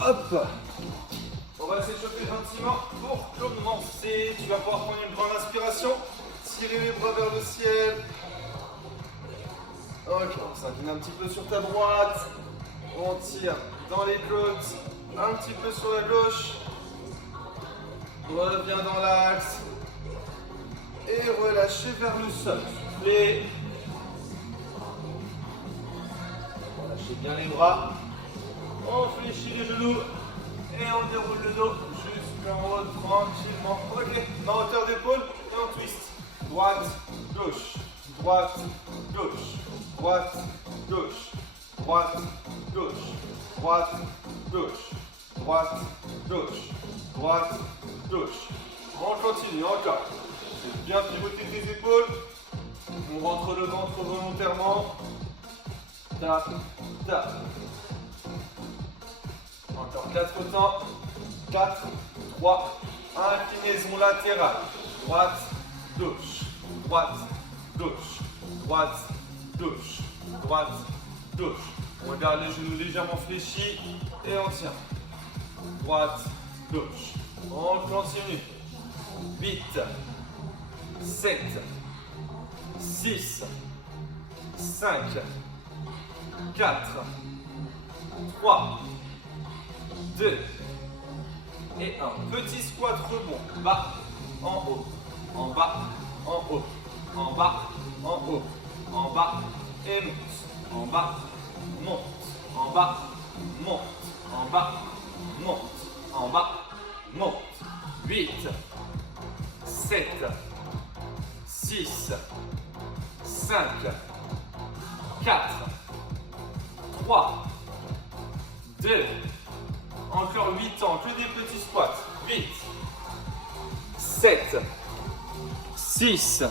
Hop. On va s'échauffer gentiment pour commencer. Tu vas pouvoir prendre une grande inspiration. Tirer les bras vers le ciel. Ok, on s'incline un petit peu sur ta droite. On tire dans les côtes. Un petit peu sur la gauche. Reviens dans l'axe. Et relâchez vers le sol. Soufflez. Relâchez bien les bras. On fléchit les genoux. Et on déroule le dos jusqu'en haut tranquillement. Ok, en hauteur d'épaule et on twist. Droite, gauche, droite, gauche, droite, gauche, droite, gauche, droite, gauche, droite, gauche, droite, gauche. On continue encore. Bien pivoter tes épaules. On rentre le ventre volontairement. Tap, tap. Encore 4 temps. 4, 3, inclinaison latérale. Droite, gauche, droite, gauche, droite, gauche, droite, gauche. On garde les genoux légèrement fléchis et on tient. Droite, gauche. On continue. 8, 7, 6, 5, 4, 3, 2 et 1. Petit squat rebond. Bas, en haut, en bas, en haut, en bas, en haut, en bas et monte. En bas, monte. En bas, monte. En bas, monte. En bas, monte. 8, 7, 6, 5, 4, 3, 2, encore 8 ans, que des petits squats. 8, 7, 6,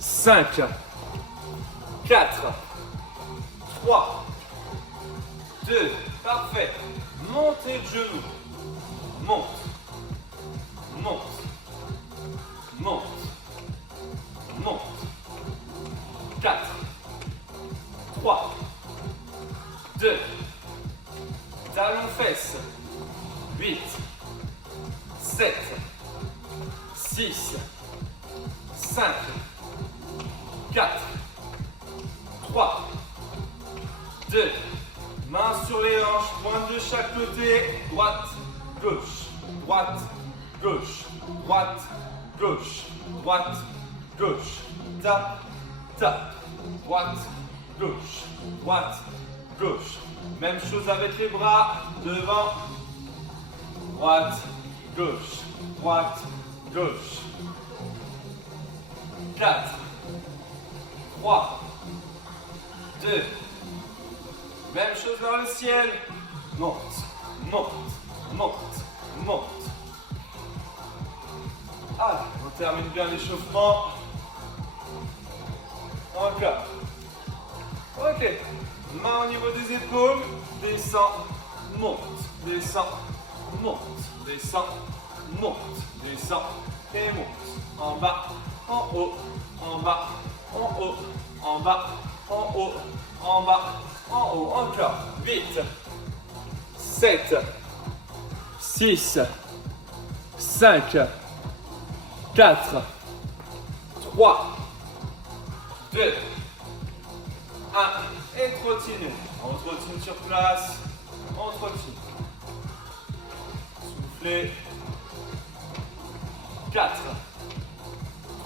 5, 4, 3, 2, parfait. Montez le genou. Monte, monte, monte, monte. 4, 3, 2, talons fesses. 8, 7, 6, 5, 4, 3, 2, mains sur les hanches, pointe de chaque côté, droite, gauche, droite, gauche, droite, gauche, droite, gauche, tap, tap, droite, gauche, droite, gauche. Même chose avec les bras, devant, droite, gauche, droite, gauche. 4, 3, 2, même chose vers le ciel, monte, monte, monte, monte. Ah, on termine bien l'échauffement. Encore. Ok. Main au niveau des épaules. Descend, monte, descend, monte, descend, monte, descend et monte. En bas, en haut, en bas, en haut, en bas, en haut, en bas, en haut. Encore. 8, 7, 6, 5, 4, 3, 2, 1. Et trottine. On trottine sur place. On trottine. Soufflez. 4,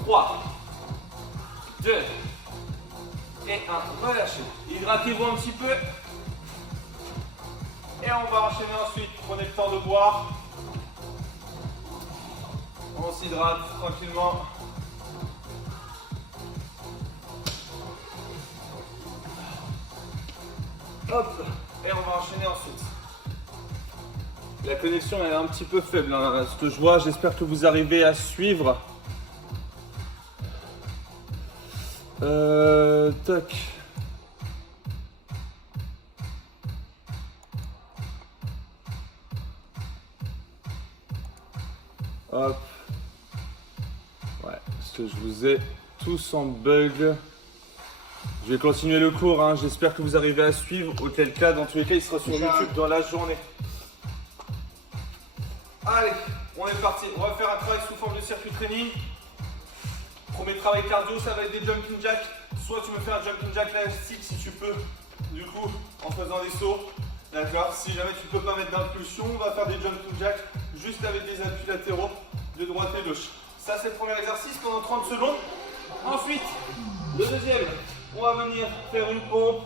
3, 2 et 1. Relâchez. Hydratez-vous un petit peu. Et on va enchaîner ensuite. Prenez le temps de boire. On s'hydrate tranquillement. Hop. Et on va enchaîner ensuite. La connexion est un petit peu faible, hein, ce que je vois. J'espère que vous arrivez à suivre. Tac. Hop. Ouais, parce que je vous ai tous en bug. Je vais continuer le cours, hein. J'espère que vous arrivez à suivre. Auquel cas, dans tous les cas, il sera sur YouTube dans la journée. Allez, on est parti. On va faire un travail sous forme de circuit training. Premier travail cardio, ça va être des jumping jacks. Soit tu me fais un jumping jack élastique si tu peux, du coup, en faisant des sauts. D'accord. Si jamais tu ne peux pas mettre d'impulsion, on va faire des jumping jacks juste avec des appuis latéraux de droite et gauche. Ça, c'est le premier exercice pendant 30 secondes. Ensuite, le deuxième, on va venir faire une pompe.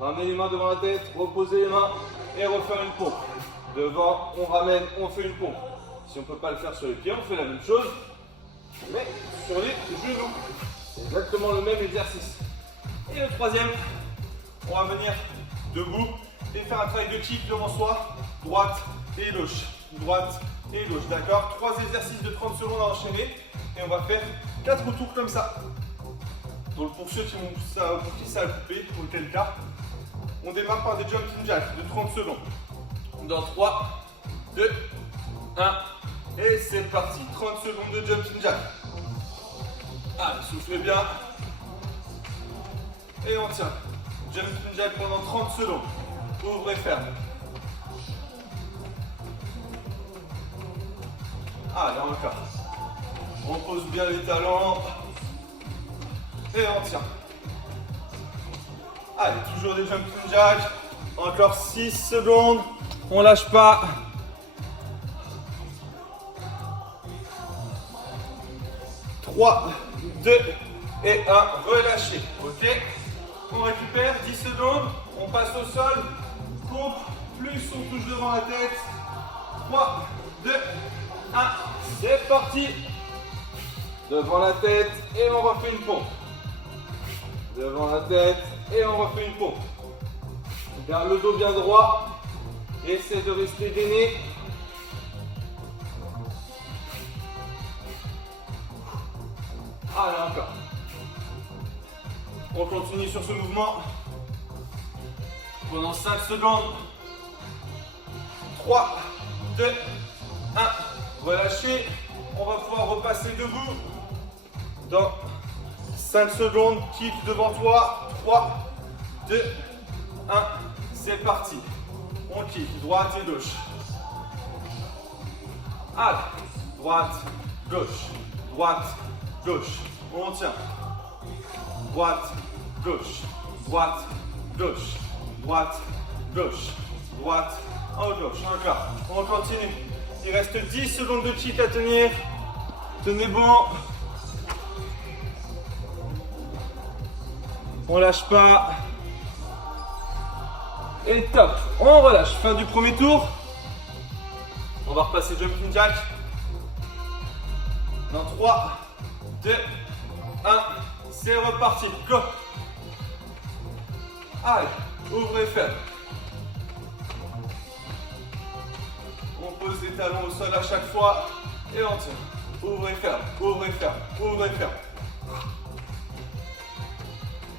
Ramener les mains devant la tête, reposer les mains et refaire une pompe. Devant, on ramène, on fait une pompe. Si on ne peut pas le faire sur les pieds, on fait la même chose, mais sur les genoux. C'est exactement le même exercice. Et le troisième, on va venir debout et faire un travail de kick devant soi, droite et gauche. Droite et gauche, d'accord? 3 exercices de 30 secondes à enchaîner et on va faire 4 tours comme ça. Donc pour ceux pour qui ça a coupé, pour lequel cas, on démarre par des jumping jacks de 30 secondes. Dans 3, 2, 1 et c'est parti. 30 secondes de jumping jack. Allez, soufflez bien. Et on tient. Jumping jack pendant 30 secondes. Ouvre et ferme. Allez, encore. On pose bien les talons. Et on tient. Allez, toujours des jumping jacks. Encore 6 secondes. On lâche pas. Trois, 2 et 1. Relâchez. Ok. On récupère 10 secondes. On passe au sol. Pompe. Plus on touche devant la tête. 3, 2, 1. C'est parti. Devant la tête et on refait une pompe. Devant la tête et on refait une pompe. Garde le dos bien droit. Essaie de rester gainé. Allez, encore. On continue sur ce mouvement. Pendant 5 secondes. 3, 2, 1. Relâchez. On va pouvoir repasser debout. Dans 5 secondes, kick devant toi. 3, 2, 1. C'est parti. On kick, droite et gauche. Allez, droite, gauche, droite, gauche. On tient. Droite, gauche, droite, gauche, droite, gauche, droite, gauche. Encore. On continue. Il reste 10 secondes de kick à tenir. Tenez bon. On lâche pas. Et top, on relâche. Fin du premier tour. On va repasser jumping jack. Dans 3, 2, 1. C'est reparti. Go. Allez, ouvrez et ferme. On pose les talons au sol à chaque fois. Et on tient. Ouvrez et ferme, ouvrez et ferme, ouvrez et ferme.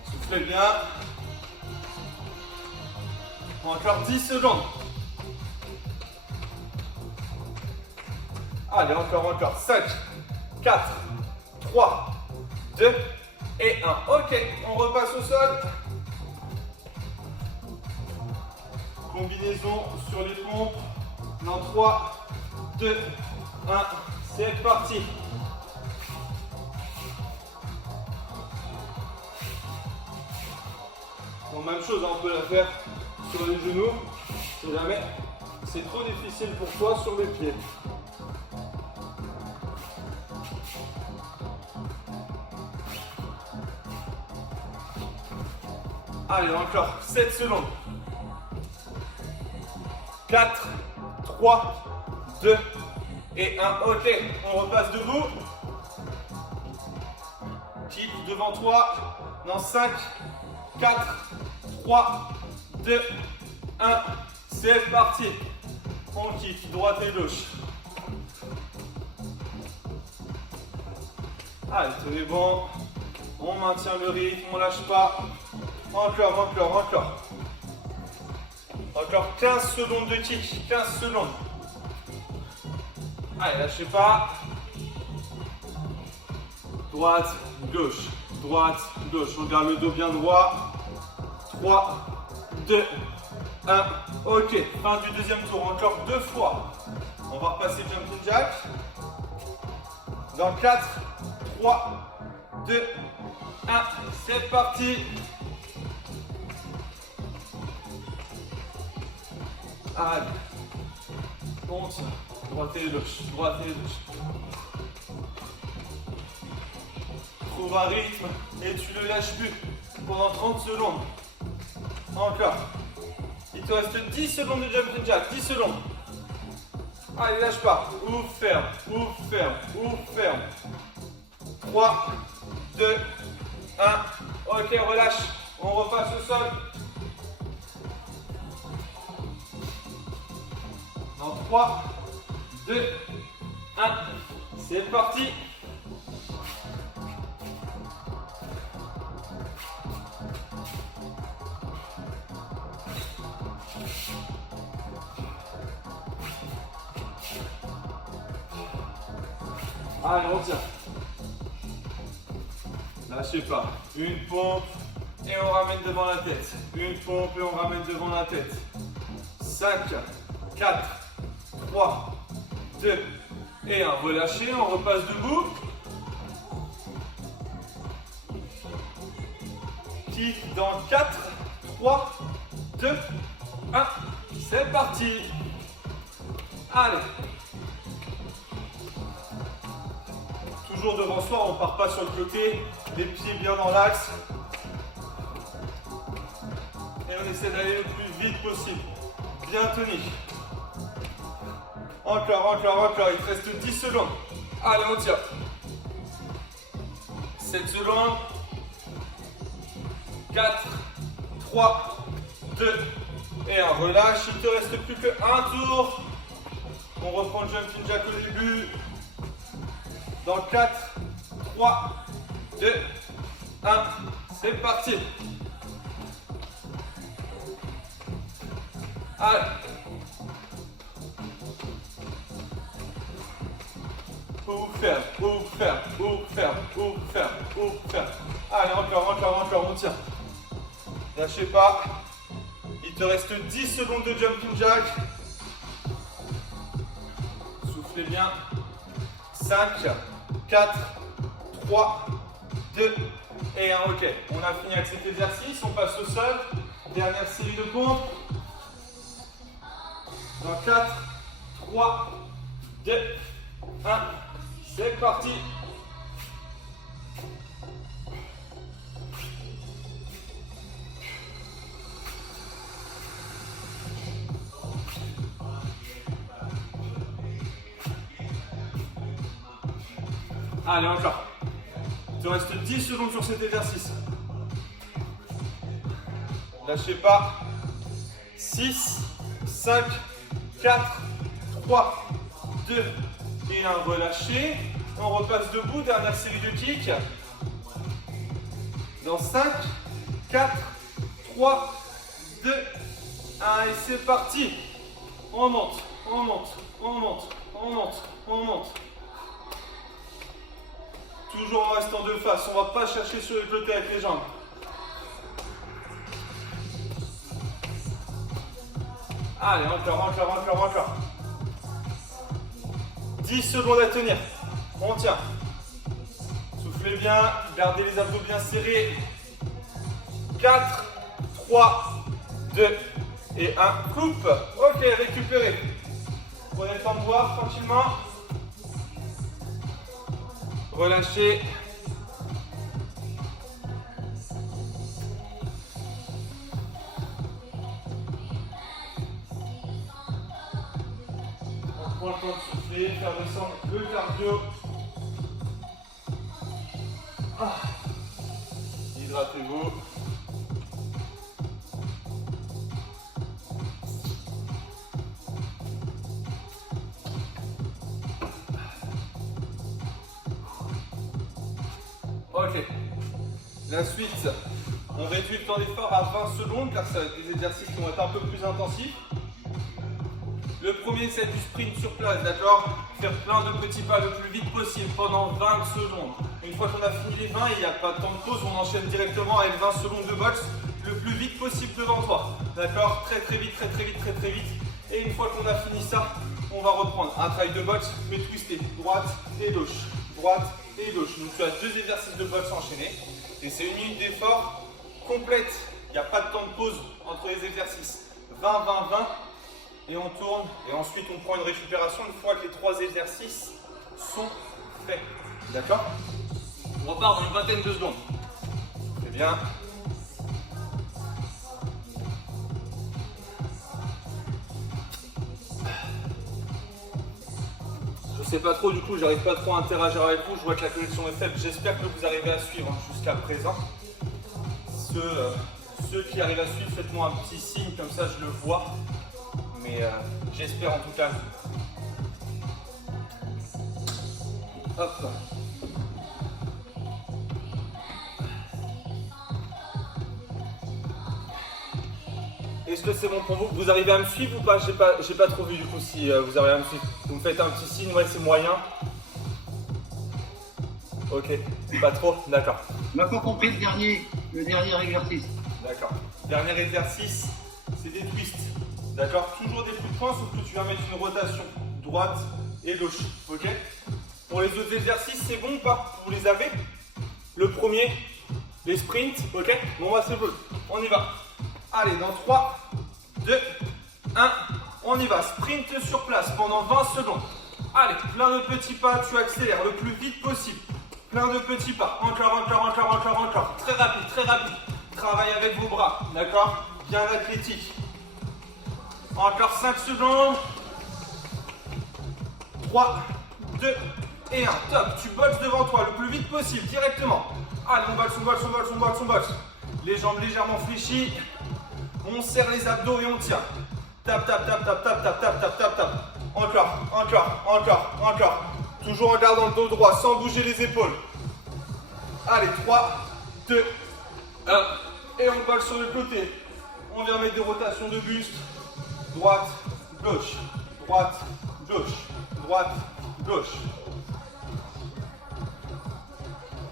Soufflez bien. Encore 10 secondes. Allez, encore. 5, 4, 3, 2 et 1. Ok, on repasse au sol. Combinaison sur les pompes. Dans 3, 2, 1. C'est parti. Bon, même chose, on peut la faire sur les genoux, si jamais c'est trop difficile pour toi sur les pieds. Allez, encore 7 secondes. 4, 3, 2 et 1. Ok, on repasse debout. Kick devant toi. Dans 5, 4, 3, 2, 1. C'est parti. On kick droite et gauche. Allez, tenez bon. On maintient le rythme, on lâche pas. Encore. Encore 15 secondes de kick. 15 secondes. Allez, lâchez pas. Droite, gauche. Droite, gauche. On garde le dos bien droit. 3, 2, 1. Ok, fin du deuxième tour. Encore 2 fois. On va repasser jumping jack. Dans 4, 3, 2, 1. C'est parti. Allez. On tient. Droite et gauche. Droite et gauche. Trouve un rythme et tu ne lâches plus pendant 30 secondes. Encore. Il te reste 10 secondes de jumping jack. 10 secondes. Allez, lâche pas. Ouvre, ferme. Ouvre, ferme. Ouvre, ferme. 3, 2, 1. Ok, relâche. On repasse au sol. Dans 3, 2, 1. C'est parti. Allez, on tient. Lâchez pas. Une pompe et on ramène devant la tête. Une pompe et on ramène devant la tête. 5, 4, 3, 2 et 1. Relâchez, on repasse debout. Kick dans 4, 3, 2, 1. C'est parti. Allez. Toujours devant soi, on ne part pas sur le côté, les pieds bien dans l'axe. Et on essaie d'aller le plus vite possible. Bien tenu. Encore, encore, encore. Il te reste 10 secondes. Allez, on tire. 7 secondes. 4, 3, 2 et 1. Relâche. Il ne te reste plus qu'un tour. On reprend le jumping jack au début. Dans 4, 3, 2, 1, c'est parti. Allez. Ouvre, ferme, ouvre, ferme, ouvre, ferme, ouvre, ferme, ouvre, ferme. Allez, encore, encore, encore, on tient. Lâchez pas. Il te reste 10 secondes de jumping jack. Soufflez bien. 5, 4, 3, 2 et 1. Ok, on a fini avec cet exercice. On passe au sol. Dernière série de pompes. Dans 4, 3, 2, 1. C'est parti. Allez, encore. Il te reste 10 secondes sur cet exercice. Lâchez pas. 6, 5, 4, 3, 2 et 1. Relâchez. On repasse debout. Dernière série de kicks. Dans 5, 4, 3, 2, 1. Et c'est parti. On monte, on monte, on monte, on monte, on monte. Toujours en restant de face, on ne va pas chercher sur le côté avec les jambes. Allez, encore, encore, encore, encore. 10 secondes à tenir. On tient. Soufflez bien, gardez les abdos bien serrés. 4, 3, 2 et 1. Coupe. Ok, récupérez. Prenez le temps de boire tranquillement. Relâchez. On prend le temps de souffler, faire descendre le cardio. Hydratez-vous. Ok. La suite, on réduit le temps d'effort à 20 secondes car ça va être des exercices qui vont être un peu plus intensifs. Le premier, c'est du sprint sur place, d'accord? Faire plein de petits pas le plus vite possible pendant 20 secondes. Une fois qu'on a fini les 20, il n'y a pas de temps de pause, on enchaîne directement avec 20 secondes de boxe le plus vite possible devant toi. D'accord? Très très vite, très très vite, très très vite. Et une fois qu'on a fini ça, on va reprendre un travail de boxe, mais twisté, droite et gauche, droite et gauche. Donc tu as 2 exercices de boxe enchaînés. Et c'est une minute d'effort complète. Il n'y a pas de temps de pause entre les exercices. 20, 20, 20. Et on tourne. Et ensuite, on prend une récupération une fois que les 3 exercices sont faits. D'accord? On repart dans une vingtaine de secondes. Très bien. Je sais pas trop, du coup, j'arrive pas trop à interagir avec vous. Je vois que la connexion est faible. J'espère que vous arrivez à suivre jusqu'à présent. Ceux qui arrivent à suivre, faites-moi un petit signe, comme ça je le vois. Mais j'espère en tout cas. Hop. Est-ce que c'est bon pour vous? Vous arrivez à me suivre ou pas? J'ai pas trop vu du coup si vous arrivez à me suivre. Vous me faites un petit signe, ouais c'est moyen. Ok, pas trop, d'accord. On n'a pas compris le dernier exercice. D'accord. Dernier exercice, c'est des twists. D'accord? Toujours des coups de poing, sauf que tu vas mettre une rotation droite et gauche. Ok? Pour les autres exercices, c'est bon ou pas? Vous les avez? Le premier, les sprints, ok? Bon bah c'est bon, on y va. Allez, dans 3, 2, 1, on y va. Sprint sur place pendant 20 secondes. Allez, plein de petits pas, tu accélères le plus vite possible. Plein de petits pas. Encore, encore, encore, encore, encore. Très rapide, très rapide. Travaille avec vos bras, d'accord? Bien athlétique. Encore 5 secondes. 3, 2 et 1. Top, tu boxes devant toi le plus vite possible, directement. Allez, on boxe, on boxe, on boxe, on boxe, on boxe. Les jambes légèrement fléchies. On serre les abdos et on tient. Tap, tap, tap, tap, tap, tap, tap, tap, tap, tap. Encore, encore, encore, encore. Toujours en gardant le dos droit, sans bouger les épaules. Allez, 3, 2, 1. Et on colle sur le côté. On vient mettre des rotations de buste. Droite, gauche, droite, gauche, droite, gauche.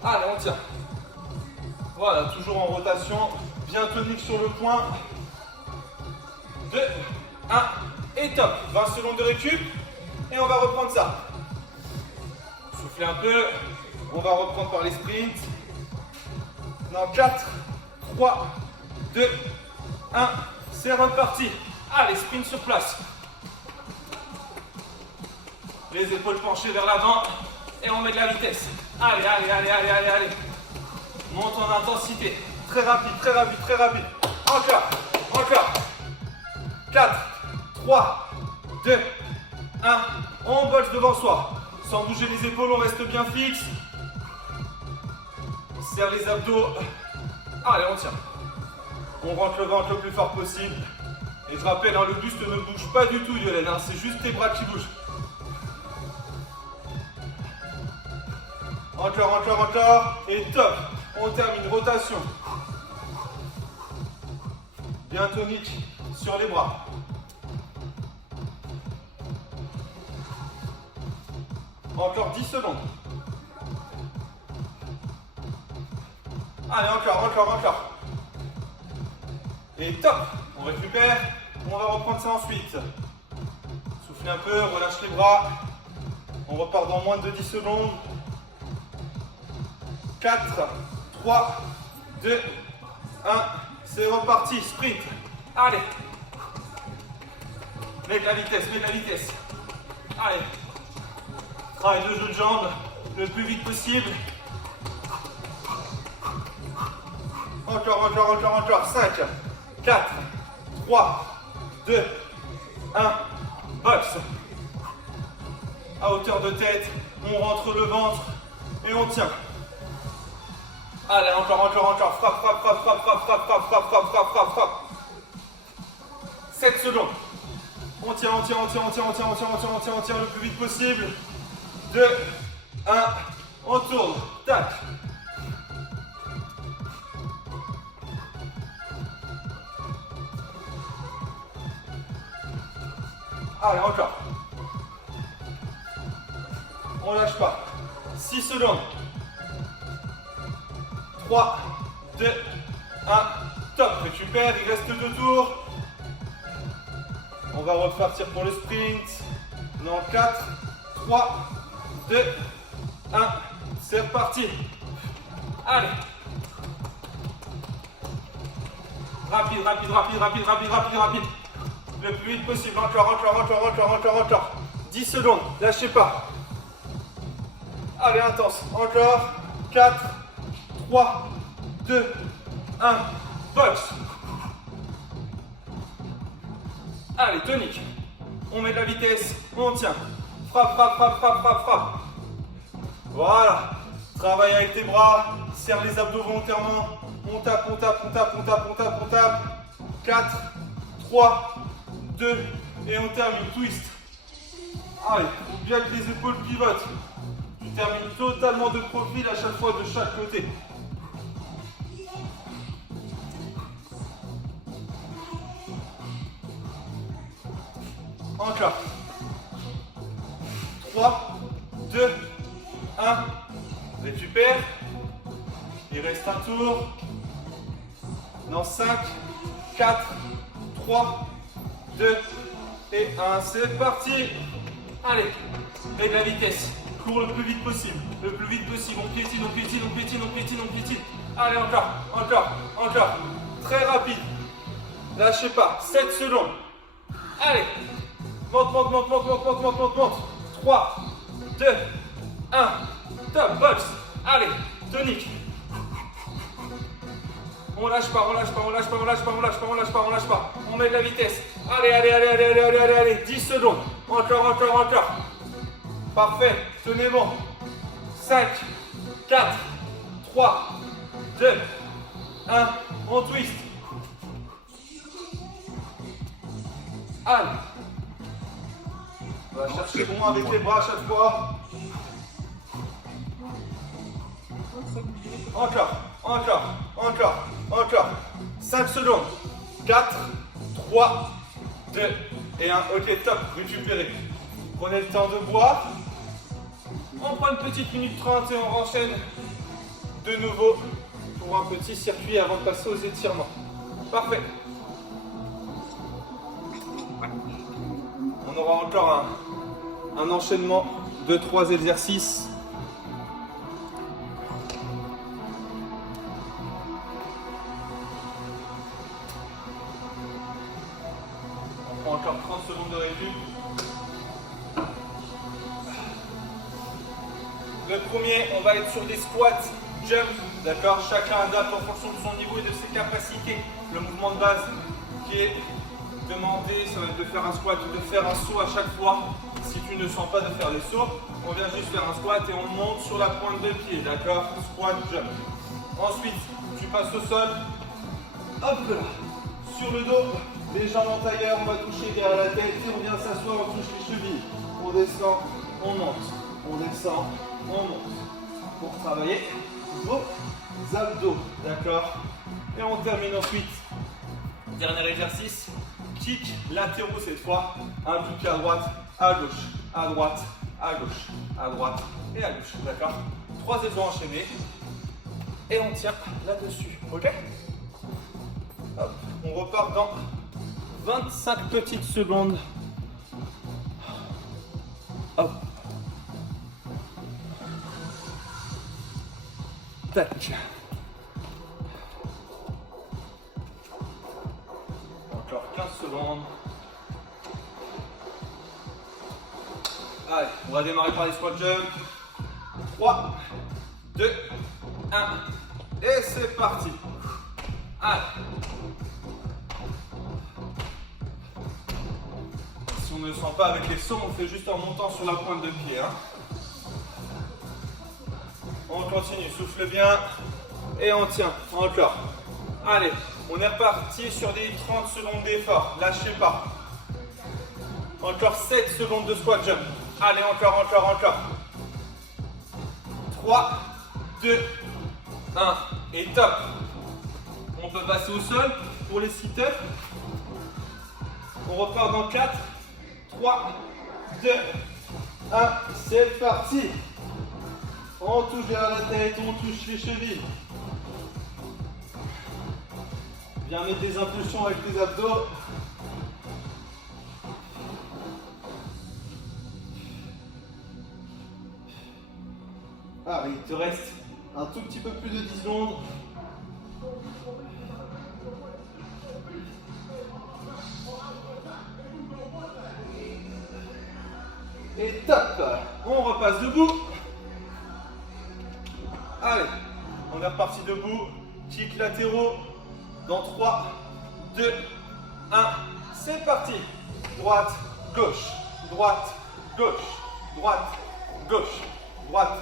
Allez, on tient. Voilà, toujours en rotation. Bien tonique sur le point. 2, 1 et top. 20 secondes de récup. Et on va reprendre ça. Soufflez un peu. On va reprendre par les sprints. Dans 4, 3, 2, 1. C'est reparti. Allez, sprint sur place. Les épaules penchées vers l'avant. Et on met de la vitesse. Allez, allez, allez, allez, allez, allez. Monte en intensité. Très rapide, très rapide, très rapide. Encore, encore. 4, 3, 2, 1. On boxe devant soi. Sans bouger les épaules, on reste bien fixe. Serre les abdos. Allez, on tient. On rentre le ventre le plus fort possible. Et je rappelle, hein, le buste ne bouge pas du tout, Yolène. Hein, c'est juste tes bras qui bougent. Encore, encore, encore. Et top. On termine. Rotation. Bien tonique sur les bras. Encore 10 secondes. Allez, encore, encore, encore. Et top. On récupère. On va reprendre ça ensuite. Soufflez un peu, relâche les bras. On repart dans moins de 10 secondes. 4, 3, 2, 1. C'est reparti. Sprint. Allez. Mets de la vitesse, mets de la vitesse. Allez. Travaille le jeu de jambes le plus vite possible. Encore, encore, encore, encore. 5, 4, 3, 2, 1. Boxe. À hauteur de tête, on rentre le ventre et on tient. Allez, encore, encore, encore. Frappe, frappe, frappe, frappe, frappe, frappe, frappe, frappe, frappe, frappe, frappe, frappe. 7 secondes. On tient, on tient, on tient, on tient, on tient, on tient, on tient, on tient, on tient le plus vite possible. 2, 1, on tourne. Tac. Allez, encore. On lâche pas. 6 secondes. 3, 2, 1. Top. Récupère. Il reste 2 tours. On va repartir pour le sprint. Dans 4, 3, 2, 1. C'est reparti. Allez. Rapide, rapide, rapide, rapide, rapide, rapide, rapide. Le plus vite possible. Encore. 10 secondes. Lâchez pas. Allez, intense. Encore. 4, 3, 2, 1. Box. Allez, tonique. On met de la vitesse. On tient. Frappe. Voilà. Travaille avec tes bras. Serre les abdos volontairement. On tape. 4, 3, 2, et on termine. Twist. Allez, faut bien que les épaules pivotent. Tu termines totalement de profil à chaque fois de chaque côté. Encore. 3, 2, 1. Récupère. Il reste un tour. Dans 5, 4, 3, 2 et 1. C'est parti. Allez, avec la vitesse. Cours le plus vite possible. Le plus vite possible. On piétine. Allez, encore. Très rapide. Lâchez pas. 7 secondes. Allez. Monte. 3, 2, 1. Top. Box. Allez. Tonique. On lâche pas. On met de la vitesse. Allez. 10 secondes. Encore. Parfait. Tenez bon. 5, 4, 3, 2, 1. On twist. Allez. On va chercher bon avec les bras à chaque fois. Encore. 5 secondes. 4, 3, 2 et 1. Ok, top. Récupérez. Prenez le temps de boire. On prend une petite minute 30 et on enchaîne de nouveau pour un petit circuit avant de passer aux étirements. Parfait. On aura encore un enchaînement de 3 exercices. Encore 30 secondes de récup. Le premier, on va être sur des squats, jump, d'accord? Chacun adapte en fonction de son niveau et de ses capacités. Le mouvement de base qui est demandé, ça va être de faire un squat ou de faire un saut à chaque fois. Si tu ne sens pas de faire les sauts, on vient juste faire un squat et on monte sur la pointe de pied, d'accord? Squat, jump. Ensuite, tu passes au sol. Hop là, sur le dos. Les jambes en tailleur, on va toucher derrière la tête et on vient s'asseoir, on touche les chevilles. On descend, on monte. On descend, on monte. Pour travailler vos abdos, d'accord? Et on termine ensuite. Dernier exercice, kick latéraux cette fois. Un coup de pied à droite, à gauche, à droite, à gauche, à droite et à gauche, d'accord? 3 efforts enchaînés. Et on tient là-dessus, ok? Hop, on repart dans 25 petites secondes. Hop. Tac. Encore 15 secondes. Allez, on va démarrer par les squat jump. 3, 2, 1. Et c'est parti. Allez. Si on ne le sent pas avec les sauts, on fait juste en montant sur la pointe de pied. Hein. On continue, souffle bien. Et on tient. Encore. Allez, on est reparti sur des 30 secondes d'effort. Lâchez pas. Encore 7 secondes de squat jump. Allez, encore. 3, 2, 1. Et top. On peut passer au sol pour les sit-ups. On repart dans 4, 3, 2, 1. C'est parti. On touche derrière la tête, on touche les chevilles. Viens mettre des impulsions avec tes abdos. Allez, il te reste un tout petit peu plus de 10 secondes. Et top. On repasse debout. Allez, on est reparti debout. Kick latéraux dans 3, 2, 1. C'est parti. Droite, gauche, droite, gauche, droite, gauche, droite,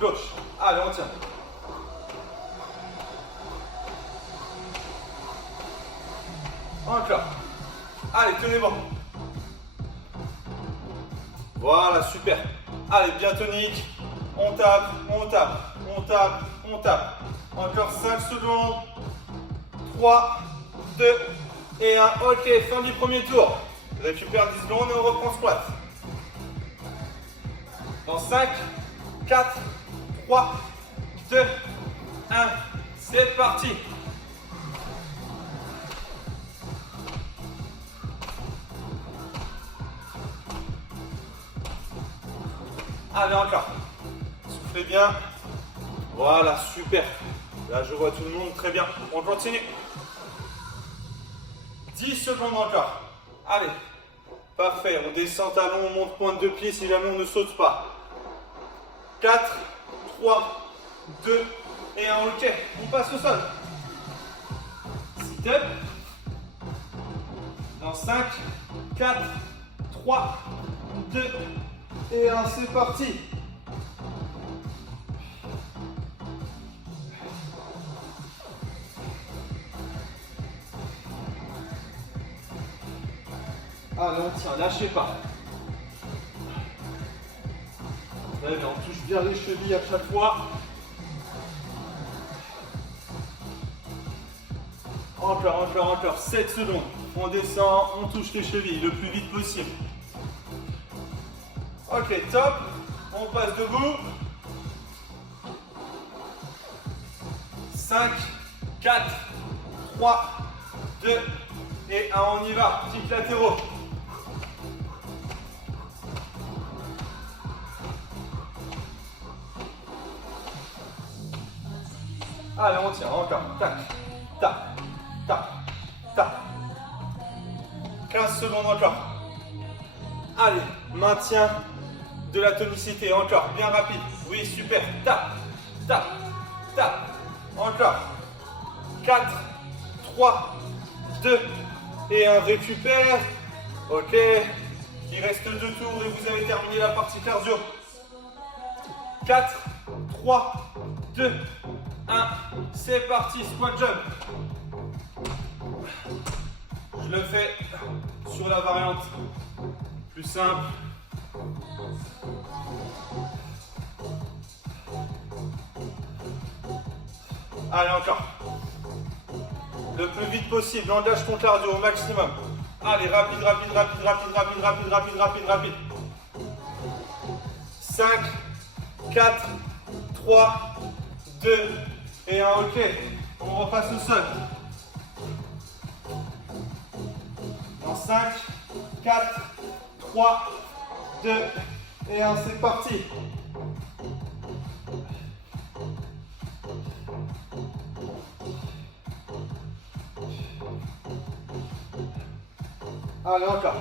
gauche. Allez, on tient. Encore. Allez, tenez bon. Voilà, super. Allez, bien tonique. On tape, on tape, on tape, on tape. Encore 5 secondes. 3, 2 et 1. Ok, fin du premier tour. Récupère 10 secondes et on reprend squat. Dans 5, 4, 3, 2, 1. C'est parti. Allez, encore. Soufflez bien. Voilà, super. Là, je vois tout le monde très bien. On continue. 10 secondes encore. Allez. Parfait. On descend talon, on monte pointe de pied si jamais on ne saute pas. 4, 3, 2 et 1. Ok. On passe au sol. Sit up. Dans 5, 4, 3, 2 et 1. C'est parti. Allez, on tient, lâchez pas. Très bien, on touche bien les chevilles à chaque fois. Encore, encore, encore. 7 secondes. On descend, on touche les chevilles le plus vite possible. Ok, top. On passe debout. 5, 4, 3, 2 et 1. On y va. Kick latéraux. Allez, on tient, encore. Tac, tac, tac, tac. 15 secondes encore. Allez, maintien de la tonicité. Encore, bien rapide. Oui, super. Tac, tac, tac. Encore. 4, 3, 2 et 1. Récupère. Ok. Il reste 2 tours et vous avez terminé la partie cardio. 4, 3, 2, 1, c'est parti, squat jump. Je le fais sur la variante plus simple. Allez, encore. Le plus vite possible, engage ton cardio au maximum. Allez, rapide, rapide, rapide, rapide, rapide, rapide, rapide, rapide, rapide. 5, 4, 3, 2 et 1. Ok, on repasse au sol. Dans 5, 4, 3, 2 et 1. C'est parti. Allez, encore.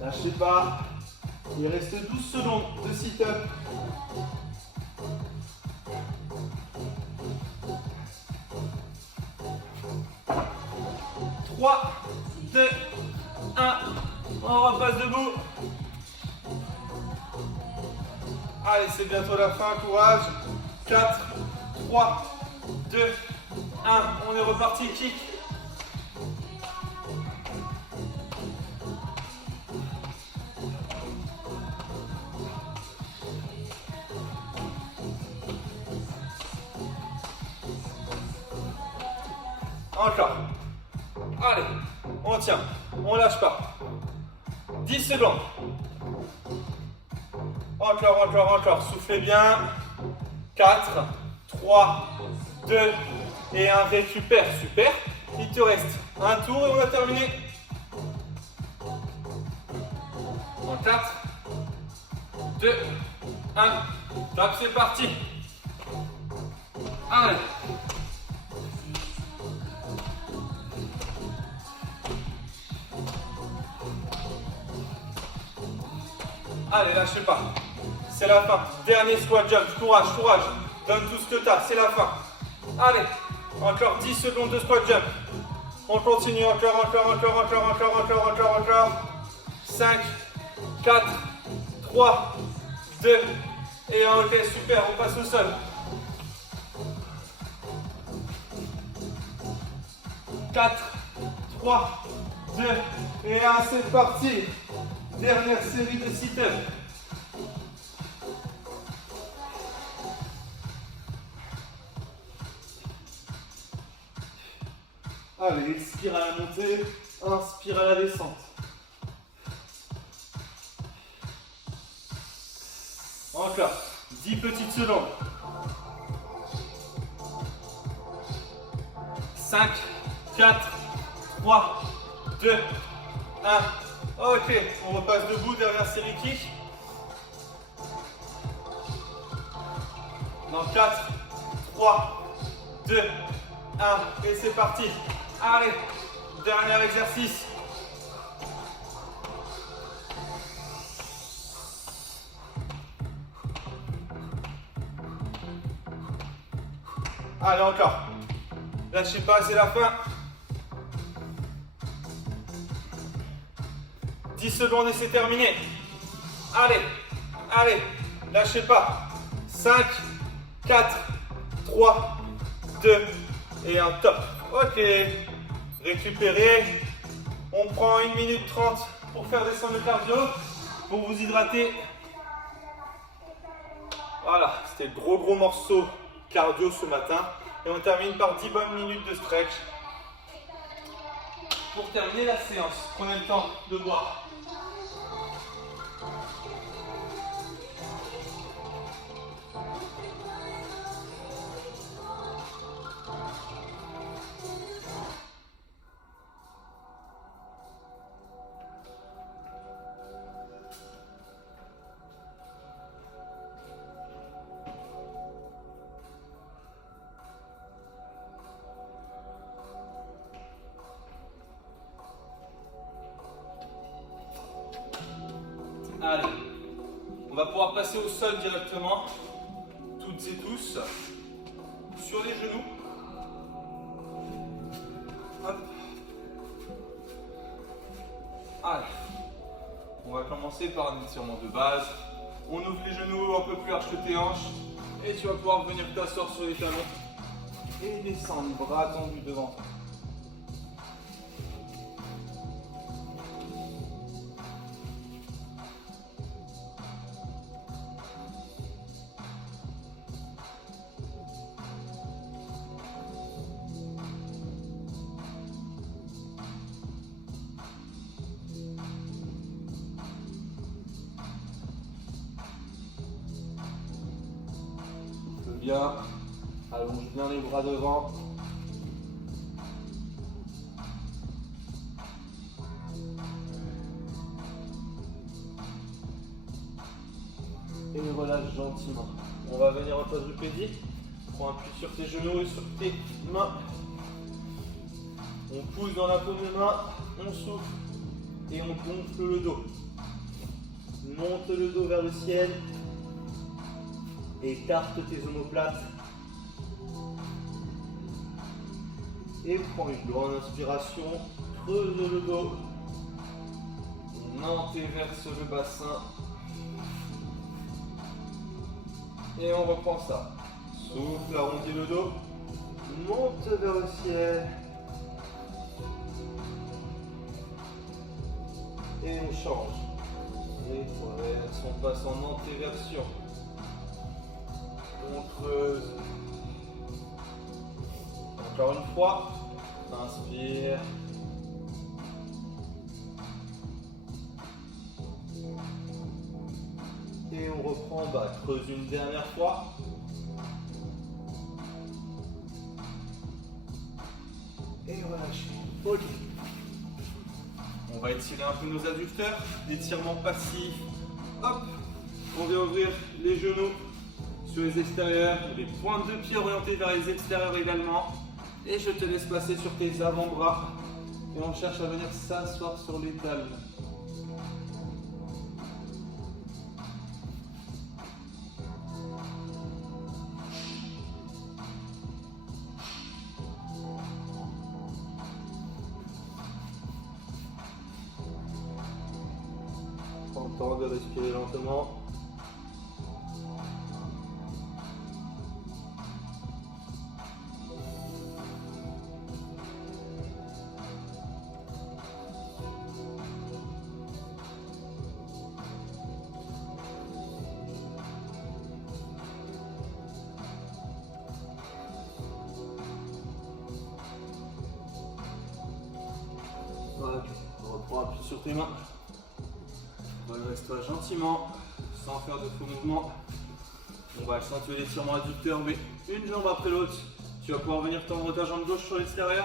Lâchez pas. Il reste 12 secondes de sit-up. Trois, 2, 1. On repasse debout. Allez, c'est bientôt la fin. Courage. 4, 3, 2, 1. On est reparti. Kick. Encore. Allez, on tient, on lâche pas. 10 secondes. Encore, encore, encore. Soufflez bien. 4, 3, 2 et 1. Récupère, super. Il te reste un tour et on a terminé. En 4, 2, 1. Top, c'est parti. Allez. Allez, lâchez pas. C'est la fin. Dernier squat jump. Courage, courage. Donne tout ce que tu as. C'est la fin. Allez. Encore 10 secondes de squat jump. On continue. Encore. 5, 4, 3, 2 et 1. Ok, super. On passe au sol. 4, 3, 2 et 1. C'est parti. Dernière série de sit-ups. Allez, expire à la montée, inspire à la descente. Encore, 10 petites secondes. 5, 4, 3, 2, 1. Ok, on repasse debout, dernière série kick. Dans 4, 3, 2, 1. Et c'est parti. Allez, dernier exercice. Allez, encore. Lâchez pas, c'est la fin. 10 secondes et c'est terminé. Allez, allez, lâchez pas. 5, 4, 3, 2 et 1, top. Ok, récupérez. On prend 1 minute 30 pour faire descendre le cardio, pour vous hydrater. Voilà, c'était le gros morceau cardio ce matin. Et on termine par 10 bonnes minutes de stretch. Pour terminer la séance, prenez le temps de boire. Allez, on va pouvoir passer au sol directement, toutes et tous, sur les genoux. Hop. Allez, on va commencer par un étirement de base. On ouvre les genoux un peu plus large que tes hanches et tu vas pouvoir venir t'asseoir sur les talons et descendre, bras tendus devant toi. Bien, allonge bien les bras devant. Et relâche gentiment. On va venir en quadrupédie. Prends appui sur tes genoux et sur tes mains. On pousse dans la paume de main, on souffle et on gonfle le dos. Monte le dos vers le ciel. Écarte tes omoplates. Et prends une grande inspiration. Creuse le dos. Antéverse le bassin. Et on reprend ça. Souffle, arrondis le dos. Monte vers le ciel. Et on change. Et on passe en antéversion. On creuse. Encore une fois. Inspire. Et on reprend bas. Creuse une dernière fois. Et relâche. Ok. On va étirer un peu nos adducteurs. L'étirement passif. Hop. On vient ouvrir les genoux sur les extérieurs, les pointes de pied orientées vers les extérieurs également. Et je te laisse passer sur tes avant-bras. Et on cherche à venir s'asseoir sur les talons. Prends le temps de respirer lentement. Ok, on reprend appui sur tes mains. Redresse-toi gentiment, sans faire de faux mouvements. On va accentuer l'étirement adducteur, mais une jambe après l'autre. Tu vas pouvoir venir tendre ta jambe gauche sur l'extérieur.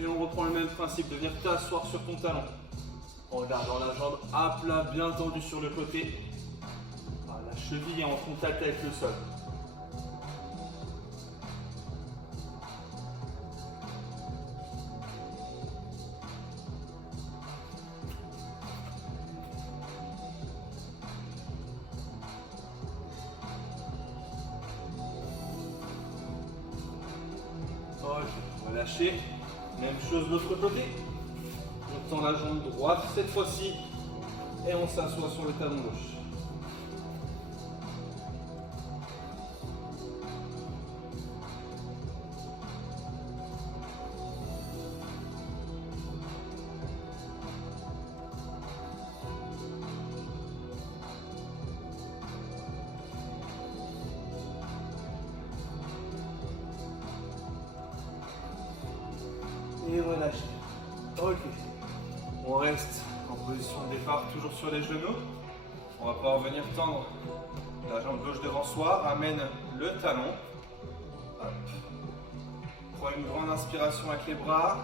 Et on reprend le même principe, de venir t'asseoir sur ton talon. En gardant la jambe à plat, bien tendue sur le côté. La cheville est en contact avec le sol. Ok, relâchez. Même chose de l'autre côté. On tend la jambe droite cette fois-ci. Et on s'assoit sur le talon gauche. Et relâchez. Ok. On reste en position de départ, toujours sur les genoux. On va pouvoir venir tendre la jambe gauche devant soi. Ramène le talon. Hop. Prends une grande inspiration avec les bras.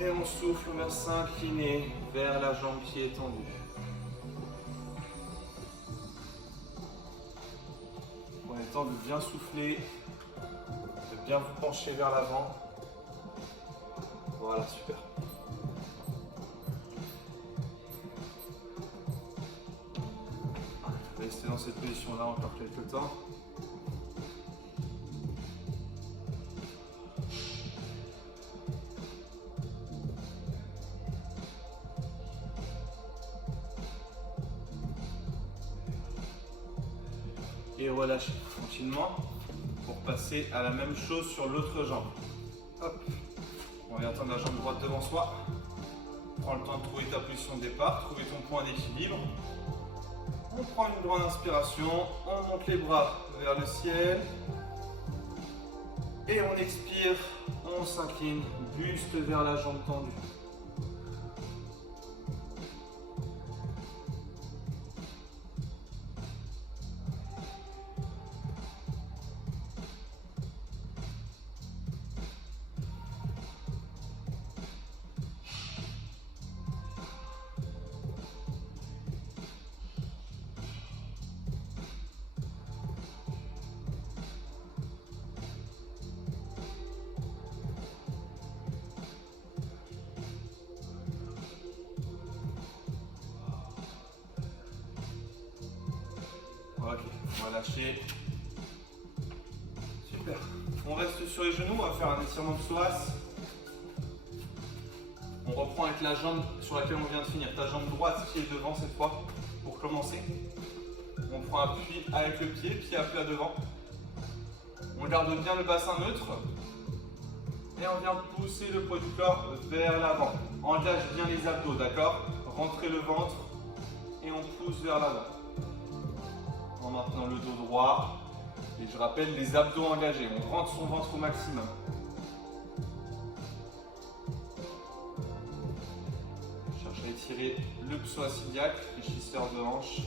Et on souffle, on va s'incliner vers la jambe qui est tendue. Prenez le temps de bien souffler, de bien vous pencher vers l'avant. Voilà, super. Restez dans cette position-là encore quelques temps. Et relâchez tranquillement pour passer à la même chose sur l'autre jambe. Hop. On vient tendre la jambe droite devant soi. Prends le temps de trouver ta position de départ, trouver ton point d'équilibre. On prend une grande inspiration, on monte les bras vers le ciel. Et on expire, on s'incline, buste vers la jambe tendue. Ok, on va lâcher. Super. On reste sur les genoux, on va faire un étirement de psoas. On reprend avec la jambe sur laquelle on vient de finir. Ta jambe droite qui est devant cette fois pour commencer. On prend appui avec le pied, pied à plat devant. On garde bien le bassin neutre. Et on vient pousser le poids du corps vers l'avant. Engage bien les abdos, d'accord? Rentrez le ventre et on pousse vers l'avant. En maintenant le dos droit. Et je rappelle les abdos engagés. On rentre son ventre au maximum. Cherche à étirer le psoas iliaque, fléchisseur de hanche.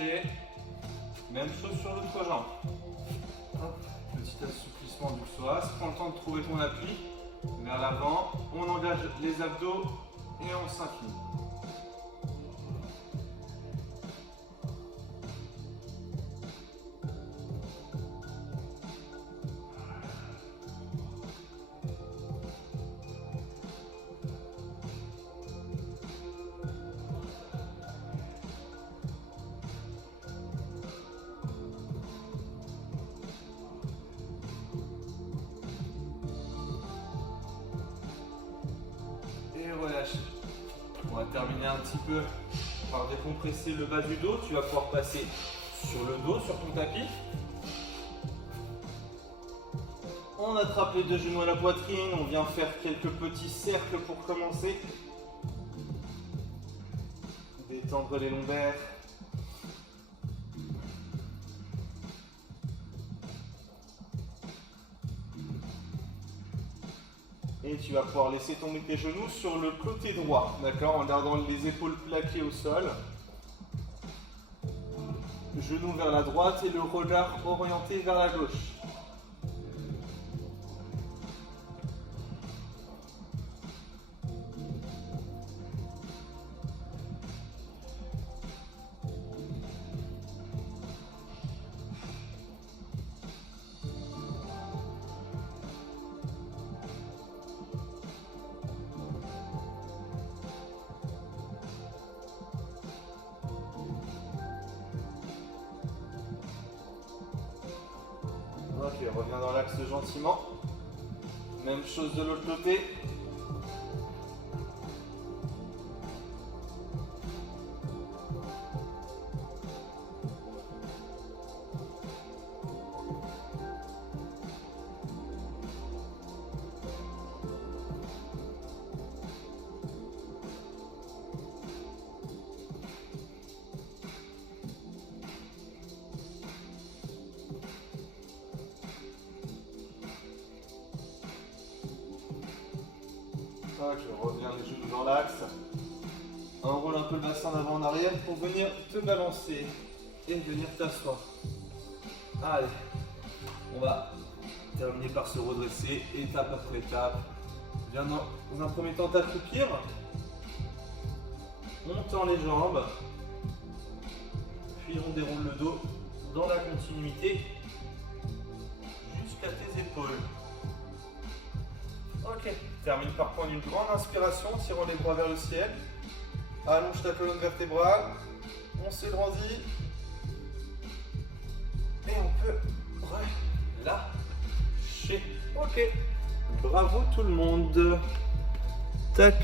penché. Même chose sur l'autre jambe. Hop, petit assouplissement du psoas. Prends le temps de trouver ton appui. Vers l'avant, on engage les abdos et on s'incline. Et relâche. On va terminer un petit peu par décompresser le bas du dos. Tu vas pouvoir passer sur le dos, sur ton tapis. On attrape les deux genoux à la poitrine. On vient faire quelques petits cercles pour commencer. Détendre les lombaires. Et tu vas pouvoir laisser tomber tes genoux sur le côté droit, d'accord, en gardant les épaules plaquées au sol. Genoux vers la droite et le regard orienté vers la gauche. Ok, reviens dans l'axe gentiment. Même chose de l'autre côté. Ok, reviens les genoux dans l'axe. Enroule un peu le bassin d'avant en arrière pour venir te balancer et venir t'asseoir. Allez, on va terminer par se redresser étape après étape. Viens dans un premier temps t'accroupir. On tend les jambes. Puis on déroule le dos dans la continuité jusqu'à tes épaules. Ok, termine par prendre une grande inspiration, tirant les bras vers le ciel. Allonge ta colonne vertébrale. On s'agrandit. Et on peut relâcher. Ok, bravo tout le monde. Tac.